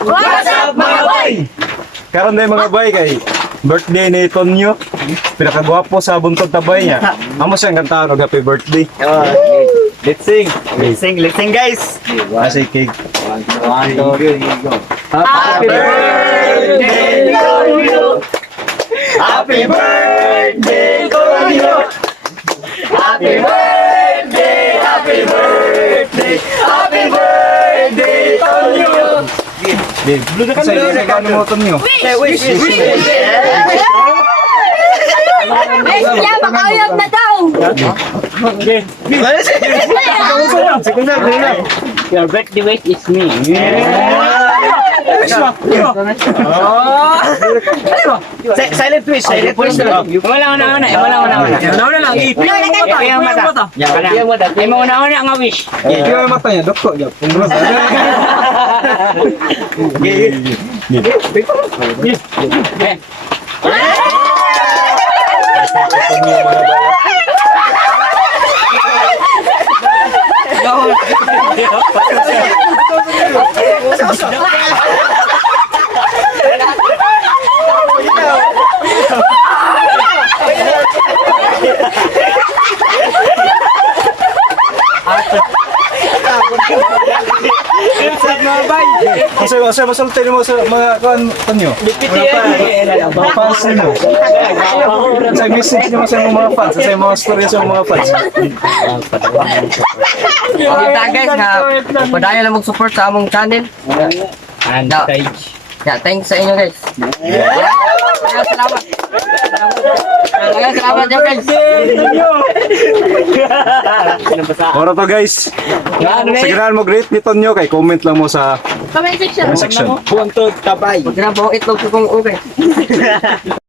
What's up mga bay? Karon na mga bay kay birthday ni Tonyo. Pinakagwapo sa BUNTODtaBAI niya. Amo siyang kantahan og happy birthday. Let's sing. Let's sing guys. Asi cake. One, two, three, go. Happy birthday Tonyo. Happy birthday Tonyo. Happy birthday, happy birthday, happy birthday Tonyo. Babe, ano mo Tonyo? Wish. Kaya makayag na daw. Your birthday wish is me. Silent wish. Wala lang. Ipiyang mata. Imo una nga wish. Iyo mata niya, dokto niya. Kasi masulti mo sa mga Tonyo. Mga fans mo. Sa message mo sa mga fans, sa mga story sa mga fans. Kita guys nga padayon lang mag-support sa among channel. And Yeah, thanks sa inyo guys. Salamat. Salamat guys. Ora to guys. Sigaran mo great ni Tonyo kay comment lang mo sa Comment section. section. BUNTODtaBAI. Pagkira po itlog ko kung okay.